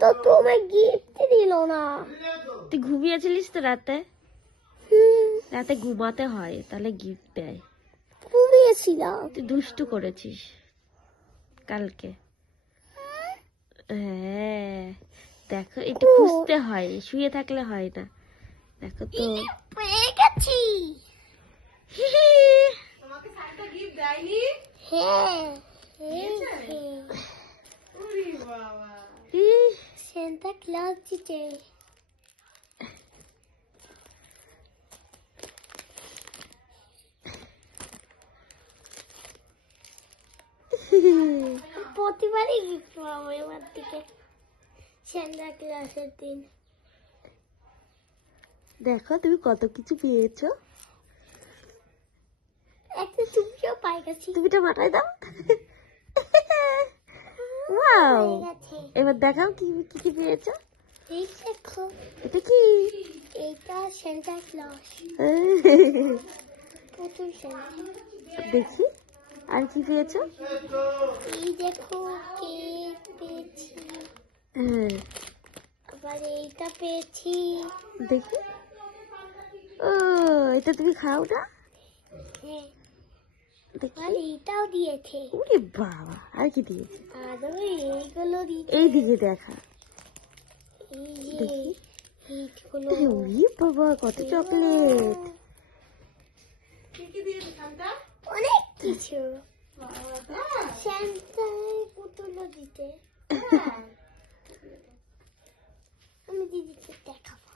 তো তোমার গিফট দিল না। তুই ঘুমিয়েছিলিস তো রাতে? রাতে ঘুমাতে হয়, তাহলে গিফট দেয়। ঘুমিয়েছিলাম। তুই দুষ্টু করেছিস কালকে। হ্যাঁ দেখো, একটু খুঁজতে হয়, শুয়ে থাকলে হয় না। দেখো তো পেয়ে গেছি। তোমাকে সান্টা গিফট দেয়নি? হ্যাঁ ওরে বাবা, সান্টা ক্লজ দিতে। প্রতিবারই গিফট পাবো এবার থেকে সান্টা ক্লজের দিন। দেখো তুমি কত কিছু পেয়েছো। একটা টুপিও পাই গেছি। টুপিটা মাথায় দাও। ওয়াও, এবার দেখাও কি কি কি পেয়েছো। এই দেখো, এটা কি? এইটা সান্টা ক্লজ। প্রথম সান্টা। দেখি আর কি পেয়েছো। এই দেখো, কেক পেয়েছি। আবার এইটা পেয়েছি। দেখি, ও এটা তুমি খাও না? হ্যাঁ, দেখি। আর এইটাও দিয়েছে। ওরে বাবা, আর কি দিয়েছে? আরো এইগুলো দিয়েছে। এই দিকে দেখা। এই যে দেখি। এইগুলো। ওরে বাবা, কত চকলেট। অনেক কিছু। সান্টা পুতুলও দিতে। আমি দিদিকে দেখাবো।